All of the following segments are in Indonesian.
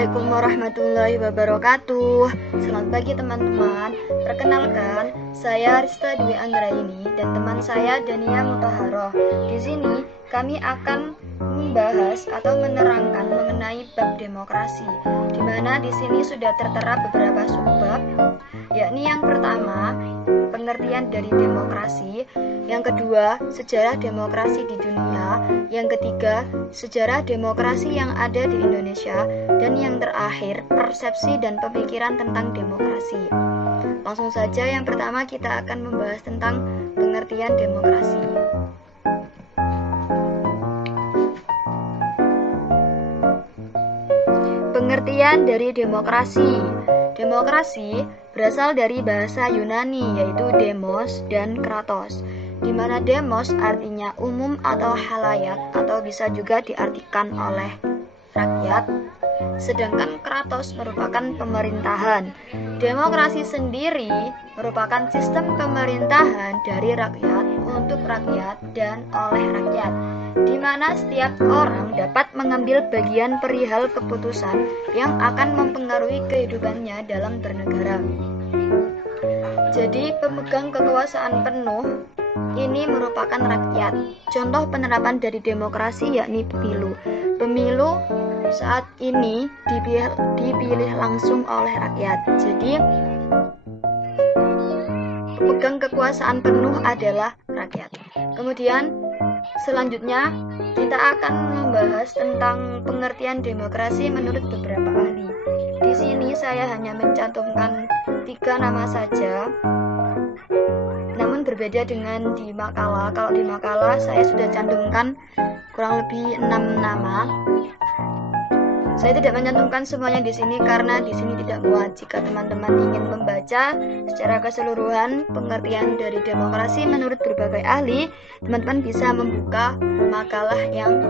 Assalamualaikum warahmatullahi wabarakatuh. Selamat pagi teman-teman. Perkenalkan, saya Rista Dwi Anggraini dan teman saya Dania Mutaharoh. Di sini kami akan membahas atau menerangkan mengenai bab demokrasi, di mana di sini sudah tertera beberapa subbab, yakni yang pertama, pengertian dari demokrasi, yang kedua, sejarah demokrasi di dunia, yang ketiga, sejarah demokrasi yang ada di Indonesia, dan yang terakhir, persepsi dan pemikiran tentang demokrasi. Langsung saja, yang pertama kita akan membahas tentang pengertian demokrasi. Pengertian dari demokrasi. Demokrasi berasal dari bahasa Yunani, yaitu demos dan kratos, di mana demos artinya umum atau halayak, atau bisa juga diartikan oleh rakyat, sedangkan kratos merupakan pemerintahan. Demokrasi sendiri merupakan sistem pemerintahan dari rakyat untuk rakyat dan oleh rakyat, di mana setiap orang dapat mengambil bagian perihal keputusan yang akan mempengaruhi kehidupannya dalam bernegara. Jadi pemegang kekuasaan penuh ini merupakan rakyat. Contoh penerapan dari demokrasi yakni pemilu. Pemilu saat ini dipilih langsung oleh rakyat. Jadi pemegang kekuasaan penuh adalah rakyat. Kemudian selanjutnya kita akan membahas tentang pengertian demokrasi menurut beberapa ahli. Di sini saya hanya mencantumkan 3 nama saja, namun berbeda dengan di makalah. Kalau di makalah saya sudah cantumkan kurang lebih 6 nama. Saya tidak mencantumkan semuanya di sini karena di sini tidak muat. Jika teman-teman ingin membaca secara keseluruhan pengertian dari demokrasi menurut berbagai ahli, teman-teman bisa membuka makalah yang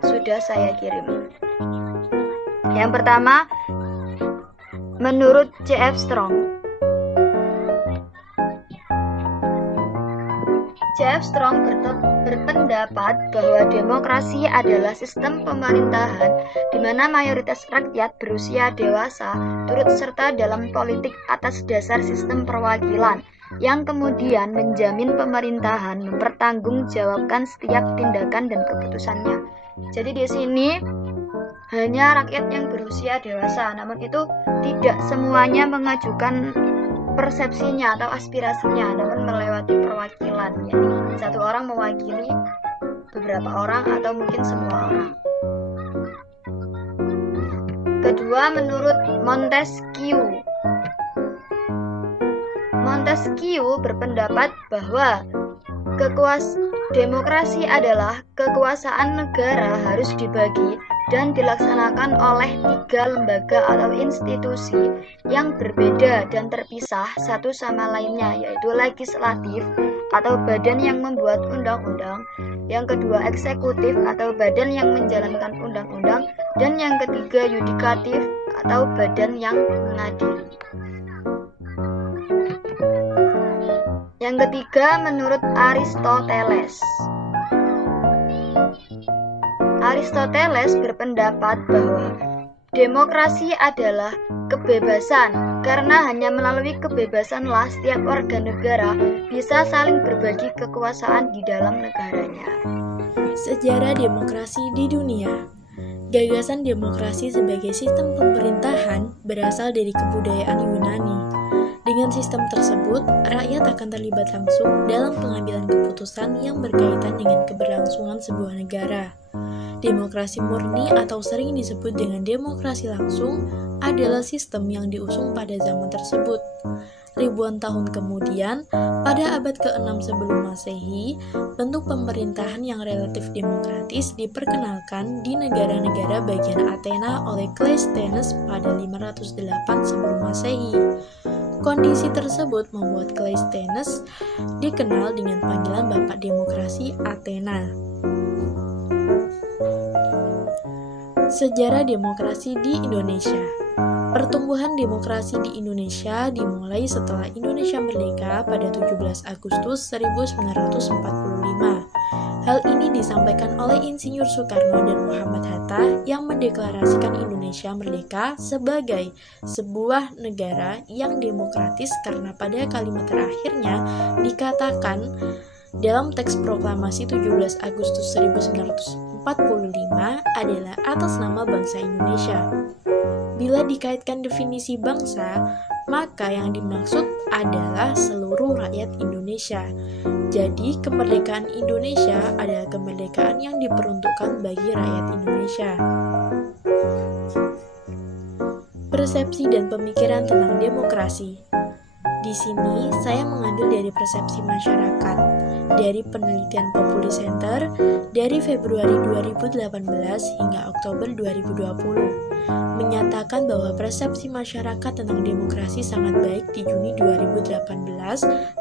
sudah saya kirim. Yang pertama, menurut C.F. Strong. C.F. Strong berpendapat bahwa demokrasi adalah sistem pemerintahan di mana mayoritas rakyat berusia dewasa turut serta dalam politik atas dasar sistem perwakilan yang kemudian menjamin pemerintahan mempertanggungjawabkan setiap tindakan dan keputusannya. Jadi di sini hanya rakyat yang berusia dewasa, namun itu tidak semuanya mengajukan persepsinya atau aspirasinya, namun melewati perwakilan, yakni satu orang mewakili beberapa orang atau mungkin semua orang. Kedua, menurut Montesquieu. Montesquieu berpendapat bahwa demokrasi adalah kekuasaan negara harus dibagi dan dilaksanakan oleh 3 lembaga atau institusi yang berbeda dan terpisah satu sama lainnya, yaitu legislatif atau badan yang membuat undang-undang, yang kedua eksekutif atau badan yang menjalankan undang-undang, dan yang ketiga yudikatif atau badan yang mengadili. Yang ketiga, menurut Aristoteles. Aristoteles berpendapat bahwa demokrasi adalah kebebasan, karena hanya melalui kebebasanlah setiap warga negara bisa saling berbagi kekuasaan di dalam negaranya. Sejarah demokrasi di dunia. Gagasan demokrasi sebagai sistem pemerintahan berasal dari kebudayaan Yunani. Dengan sistem tersebut, rakyat akan terlibat langsung dalam pengambilan keputusan yang berkaitan dengan keberlangsungan sebuah negara. Demokrasi murni atau sering disebut dengan demokrasi langsung adalah sistem yang diusung pada zaman tersebut. Ribuan tahun kemudian, pada abad ke-6 sebelum Masehi, bentuk pemerintahan yang relatif demokratis diperkenalkan di negara-negara bagian Athena oleh Cleisthenes pada 508 sebelum Masehi. Kondisi tersebut membuat Cleisthenes dikenal dengan panggilan Bapak Demokrasi Athena. Sejarah demokrasi di Indonesia. Pertumbuhan demokrasi di Indonesia dimulai setelah Indonesia merdeka pada 17 Agustus 1945. Hal ini disampaikan oleh Insinyur Soekarno dan Muhammad Hatta yang mendeklarasikan Indonesia merdeka sebagai sebuah negara yang demokratis karena pada kalimat terakhirnya dikatakan dalam teks proklamasi 17 Agustus 1945 adalah atas nama bangsa Indonesia. Bila dikaitkan definisi bangsa, maka yang dimaksud adalah seluruh rakyat Indonesia. Jadi, kemerdekaan Indonesia adalah kemerdekaan yang diperuntukkan bagi rakyat Indonesia. Persepsi dan pemikiran tentang demokrasi. Di sini, saya mengambil dari persepsi masyarakat dari penelitian Populi Center dari Februari 2018 hingga Oktober 2020 menyatakan bahwa persepsi masyarakat tentang demokrasi sangat baik di Juni 2018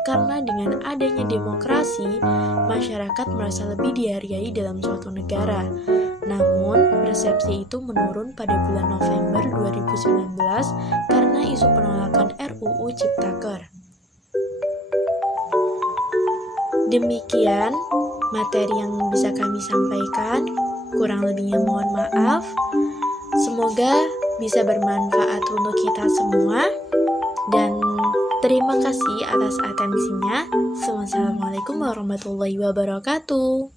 karena dengan adanya demokrasi, masyarakat merasa lebih dihargai dalam suatu negara. Namun, persepsi itu menurun pada bulan November 2019 karena isu penolakan RUU Ciptaker. Demikian materi yang bisa kami sampaikan, kurang lebihnya mohon maaf. Semoga bisa bermanfaat untuk kita semua dan terima kasih atas atensinya. Wassalamualaikum warahmatullahi wabarakatuh.